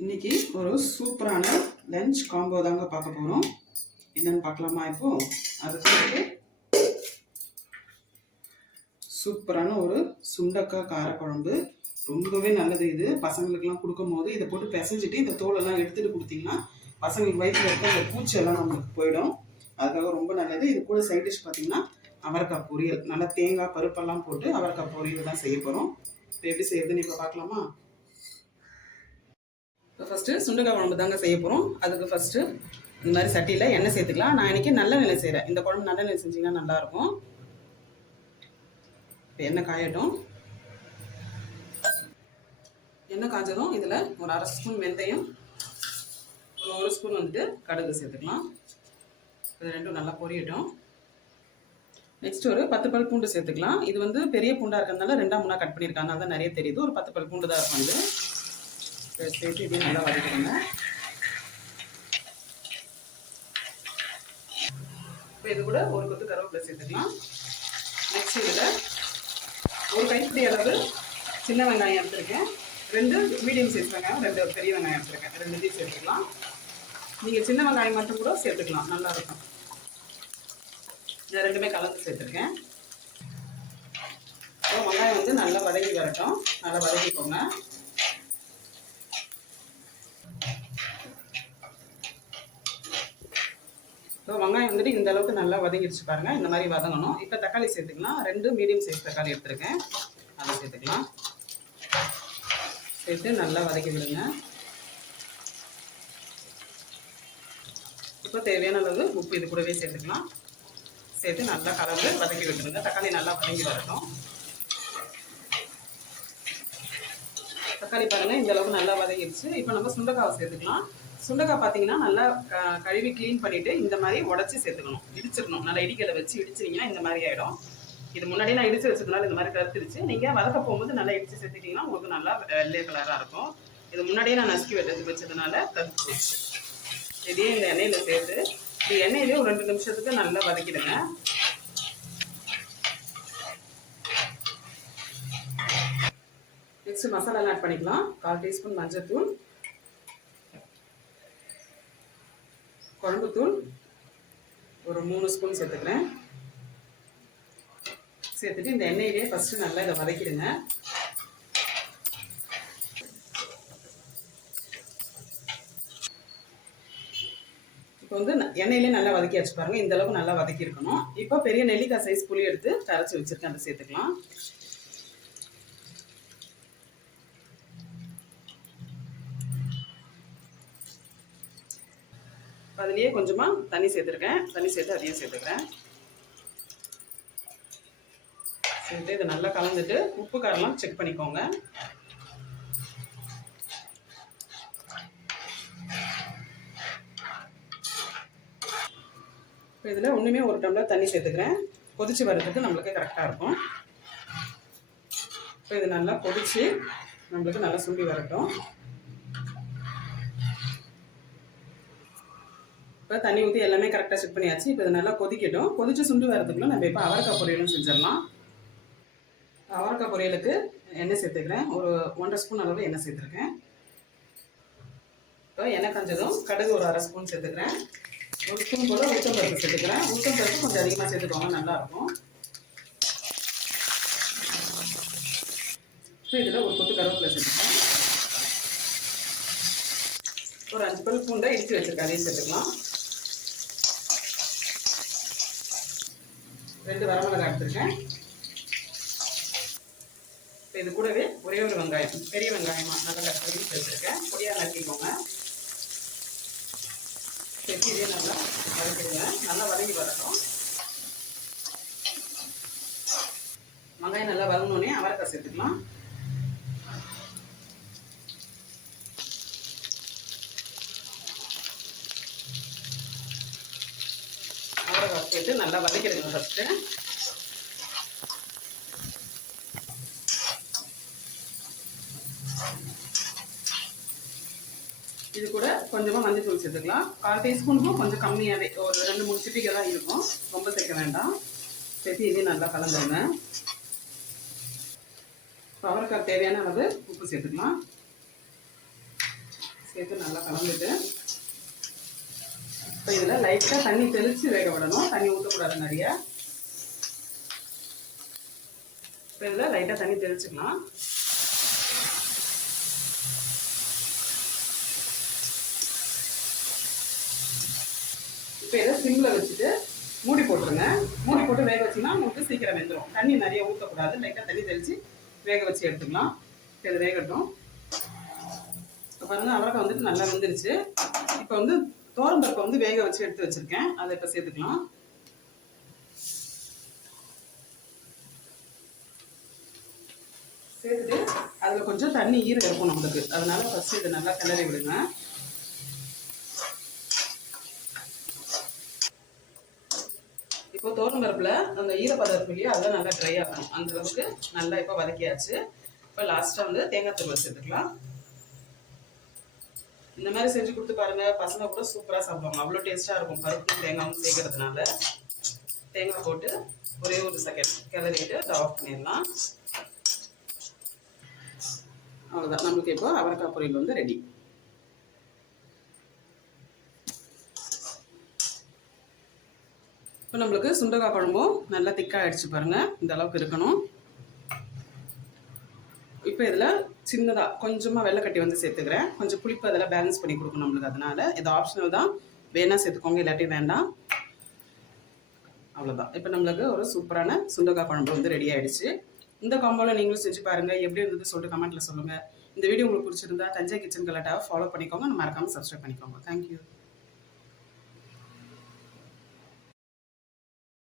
இன்னைக்கு ஒரு சூப்பரான லஞ்ச் காம்போ தாங்க பார்க்க போகிறோம் என்னன்னு பார்க்கலாமா இப்போ? அதுக்கு சூப்பரான ஒரு சுண்டக்காய் காரக்குழம்பு. ரொம்பவே நல்லது இது. பசங்களுக்கெல்லாம் கொடுக்கும்போது இதை போட்டு பிசைஞ்சிட்டு இந்த தோலெல்லாம் எடுத்துகிட்டு கொடுத்தீங்கன்னா பசங்களுக்கு வயிற்றில் இருக்க அந்த பூச்செல்லாம் நம்மளுக்கு போயிடும். அதுக்காக ரொம்ப நல்லது. இது கூட சைட் டிஷ் பார்த்தீங்கன்னா அவரைக்காய் பொரியல். நல்லா தேங்காய் பருப்பெல்லாம் போட்டு அவரைக்காய் பொரியல் தான் செய்ய போகிறோம் இப்போ எப்படி செய்யறதுன்னு இப்போ பார்க்கலாமா? இப்போ ஃபஸ்ட்டு சுண்டக்காய் குழம்பு தாங்க செய்ய போகிறோம் அதுக்கு ஃபஸ்ட்டு இந்த மாதிரி சட்டியில் எண்ணெய் சேர்த்துக்கலாம். நான் இன்றைக்கி நல்ல நிலை செய்கிறேன் இந்த குழம்பு நல்ல நிலை செஞ்சிங்கன்னா நல்லாயிருக்கும் இப்போ எண்ணெய் காயட்டும். எண்ணெய் காய்ச்சதும் இதில் ஒரு அரை ஸ்பூன் வெந்தயம் ஒரு ஒரு ஸ்பூன் வந்துட்டு கடுகு சேர்த்துக்கலாம். இது ரெண்டும் நல்லா பொரியட்டும். நெக்ஸ்ட் ஒரு பத்து பல் பூண்டு சேர்த்துக்கலாம். இது வந்து பெரிய பூண்டாக இருக்கிறதுனால ரெண்டாம் மூணாக கட் பண்ணியிருக்காங்க. அதான் நிறைய தெரியுது. ஒரு பத்து பல் பூண்டு தான் இருக்கும் இது. சேர்த்து இப்படி நல்லா வதக்கிடுங்க இப்போ இது கூட ஒரு கொத்து கருவேப்பிலை சேர்த்துக்கலாம். நெக்ஸ்ட் இதில் ஒரு கைப்பிடி அளவு சின்ன வெங்காயம் எடுத்துருக்கேன். ரெண்டு மீடியம் சைஸ் வெங்காயம் ரெண்டு பெரிய வெங்காயம் எடுத்துருக்கேன். ரெண்டுத்தையும் சேர்த்துக்கலாம் நீங்கள் சின்ன வெங்காயம் மட்டும் கூட சேர்த்துக்கலாம். நல்லாயிருக்கும் இந்த ரெண்டுமே கலந்து சேர்த்துருக்கேன். வெங்காயம் வந்து நல்லா வதக்கி வரட்டும். நல்லா வதக்கிக்கோங்க. இப்போ வெங்காயம் வந்துட்டு இந்த அளவுக்கு நல்லா வதங்கிடுச்சு பாருங்க. இந்த மாதிரி வதங்கணும். இப்போ தக்காளி சேர்த்துக்கலாம். ரெண்டு மீடியம் சைஸ் தக்காளி எடுத்துருக்கேன். அதை சேர்த்துக்கலாம். சேர்த்து நல்லா வதக்கி விடுங்க. இப்போ தேவையான அளவு உப்பு இது கூடவே சேர்த்துக்கலாம். சேர்த்து நல்லா கலந்து வதக்கி விட்டுருங்க. தக்காளி நல்லா வதங்கி வரட்டும். தக்காளி பாருங்க இந்த அளவுக்கு நல்லா வதங்கிடுச்சு இப்போ நம்ம சுண்டக்காவை சேர்த்துக்கலாம். சுண்டக்காய் பார்த்தீங்கன்னா நல்லா க- கழுவி க்ளீன் பண்ணிவிட்டு இந்த மாதிரி உடச்சி சேர்த்துக்கணும். இடிச்சிடணும். நல்லா இடிக்கலை வச்சு இடிச்சிங்கன்னா இந்த மாதிரி ஆகிடும் இது முன்னாடி நான் இடிச்சு வச்சதுனால இந்த மாதிரி கருத்துருச்சு நீங்கள் வதக்க போகும்போது நல்லா இடிச்சு சேர்த்துக்கிட்டீங்கன்னா உங்களுக்கு நல்லா வெள்ளை கலராக இருக்கும். இது முன்னாடியே நான் நசுக்கி வெட்டது வச்சதுனால கருத்து போச்சு இதையே இந்த எண்ணெயில் சேர்த்து இந்த எண்ணெயிலே ஒரு ரெண்டு நிமிஷத்துக்கு நல்லா வதக்கிடுங்க. நெக்ஸ்ட் மசாலா ஆட் பண்ணிக்கலாம். கால் டீஸ்பூன் மஞ்சள் தூள் குழம்புத்தூள் ஒரு மூணு ஸ்பூன் சேர்த்துக்கிறேன். சேர்த்துட்டு இந்த எண்ணெயிலே ஃபஸ்ட்டு நல்லா இதை வதக்கிடுங்க. இப்போ வந்து ந- எண்ணெயிலே நல்லா வதக்கியாச்சு பாருங்கள் இந்த அளவுக்கு நல்லா வதக்கி இருக்கணும் இப்போ பெரிய நெல்லிக்காய் சைஸ் புளி எடுத்து கரைச்சி வச்சிருக்கேன். அதை சேர்த்துக்கலாம். அதுலேயே கொஞ்சமாக தண்ணி சேர்த்துருக்கேன். தண்ணி சேர்த்து அதையும் சேர்த்துக்கிறேன். சேர்த்து இதை நல்லா கலந்துட்டு உப்பு காரெல்லாம் செக் பண்ணிக்கோங்க. இப்போ இதில் ஒன்றுமே ஒரு டம்ளர் தண்ணி சேர்த்துக்கிறேன். கொதிச்சு வர்றதுக்கு நம்மளுக்கு கரெக்டாக இருக்கும். இப்போ இது நல்லா கொதிச்சு நம்மளுக்கு நல்லா சுண்டி வரட்டும். இப்போ தண்ணி ஊற்றி எல்லாமே கரெக்டாக செக் பண்ணியாச்சு. இப்போ இது நல்லா கொதிக்கட்டும். கொதிச்சு சுண்டு வரதுக்குள்ள நம்ம இப்போ அவரைக்காய் பொரியலும் செஞ்சிடலாம். அவரைக்காய் பொரியலுக்கு எண்ணெய் சேர்த்துக்கிறேன். ஒரு ஒன்றரை ஸ்பூன் அளவு எண்ணெய் சேர்த்துருக்கேன். இப்போ எண்ணெய் கஞ்சதும் கடுகு ஒரு அரை ஸ்பூன் சேர்த்துக்கிறேன். ஒரு ஸ்பூன் போல் உளுத்தம் பருப்பு சேர்த்துக்கிறேன். உளுத்தம் பருப்பு கொஞ்சம் அதிகமாக சேர்த்துக்கோங்க நல்லாயிருக்கும். இப்போ இதில் ஒரு கொத்து கருவேப்பிலை சேர்த்துக்கிறேன். ஒரு அஞ்சு பல் பூண்டை இடித்து வச்சுருக்கேன் அதையும் சேர்த்துக்கலாம். ரெண்டு வரமிளகா எடுத்திருக்கேன். இப்போ இது கூடவே ஒரே ஒரு வெங்காயம் பெரிய வெங்காயமாக நல்லா கட் பண்ணி பொடியாக நறுக்கிக்கோங்க. சேர்த்து இதே நல்லா வதக்கிடுங்க. நல்லா வதங்கி வரட்டும். வெங்காயம் நல்லா வதங்கினோடனே அவரைக்காய் சேர்த்துக்கலாம். அவரைக்காய் நல்லா வதக்கிடுங்க ஃபஸ்ட்டு இது கூட கொஞ்சமாக மஞ்சள்தூள் சேர்த்துக்கலாம். கால் டீஸ்பூனுக்கும் கொஞ்சம் கம்மியாகவே ஒரு ரெண்டு மூணு சிட்டிகை தான் இருக்கும். ரொம்ப சேர்க்க வேண்டாம். சேர்த்து இதையும் நல்லா கலந்துருங்க. அவரைக்காய் தேவையான அளவு உப்பு சேர்த்துக்கலாம். சேர்த்து நல்லா கலந்துட்டு இப்போ இதில் லைட்டாக தண்ணி தெளித்து வேக விடணும். தண்ணி ஊற்றக்கூடாது நிறையா. இப்போ இதில் லைட்டாக தண்ணி தெளிச்சுக்கலாம். இப்போ இதை சிம்மில் வச்சுட்டு மூடி போட்டுருங்க. மூடி போட்டு வேக வச்சிங்கன்னா உங்களுக்கு சீக்கிரம் வெந்துடும் தண்ணி நிறைய ஊற்றக்கூடாது. லைட்டாக தண்ணி தெளித்து வேக வச்சு எடுத்துக்கலாம். இப்போ இது வேகட்டும். இப்போ பாருங்கள் அவரைக்காய் வந்துட்டு நல்லா வெந்துருச்சு. இப்போ வந்து தோரம்பருப்பை வந்து வேக வச்சு எடுத்து வச்சுருக்கேன். அதை இப்போ சேர்த்துக்கலாம். சேர்த்துட்டு அதில் கொஞ்சம் தண்ணி ஈரம் இருக்கும் நம்மளுக்கு. அதனால ஃபஸ்ட்டு இதை நல்லா கிளறி விடுங்க. இப்போ தோரம்பருப்பில் அந்த ஈரப்பதம் இருக்கு இல்லையா அதெல்லாம் நல்லா ட்ரை ஆகணும். அந்த அளவுக்கு நல்லா இப்போ வதக்கியாச்சு. இப்போ லாஸ்ட்டாக வந்து தேங்காய் தூள் சேர்த்துக்கலாம். இந்த மாதிரி செஞ்சு கொடுத்து பாருங்க. பசங்க கூட சூப்பராக சாப்பிடுவாங்க. அவ்வளோ டேஸ்ட்டாக இருக்கும். பருப்பு தேங்காயும் சேர்க்கறதுனால. தேங்காய் போட்டு ஒரே ஒரு செகண்ட் கிளறிட்டு அதை ஆஃப் பண்ணிடலாம். அவ்வளோதான் நம்மளுக்கு இப்போ அவரைக்காய் பொரியல் வந்து ரெடி இப்போ நம்மளுக்கு சுண்டக்காய் குழம்பும் நல்லா திக்காக ஆயிடுச்சு பாருங்கள் இந்த அளவுக்கு இருக்கணும். இப்போ இதில் சின்னதாக கொஞ்சமாக வெள்ளைக்கட்டி வந்து சேர்த்துக்கிறேன். கொஞ்சம் புளிப்பு அதில் பேலன்ஸ் பண்ணி கொடுக்கணும் நம்மளுக்கு அதனால. இது ஆப்ஷனல் தான். வேணா சேர்த்துக்கோங்க இல்லாட்டி வேண்டாம். அவ்வளோதான் இப்போ நம்மளுக்கு ஒரு சூப்பரான சுண்டக்காய் குழம்பு வந்து ரெடி ஆகிடுச்சு இந்த காம்போவில் நீங்களும் செஞ்சு பாருங்கள் எப்படி இருந்தது சொல்லிட்டு கமெண்ட்டில் சொல்லுங்கள் இந்த வீடியோ உங்களுக்கு பிடிச்சிருந்தா தஞ்சை கிச்சன் கலாட்டாவை ஃபாலோ பண்ணிக்கோங்க. மறக்காமல் சப்ஸ்கிரைப் பண்ணிக்கோங்க. தேங்க்யூ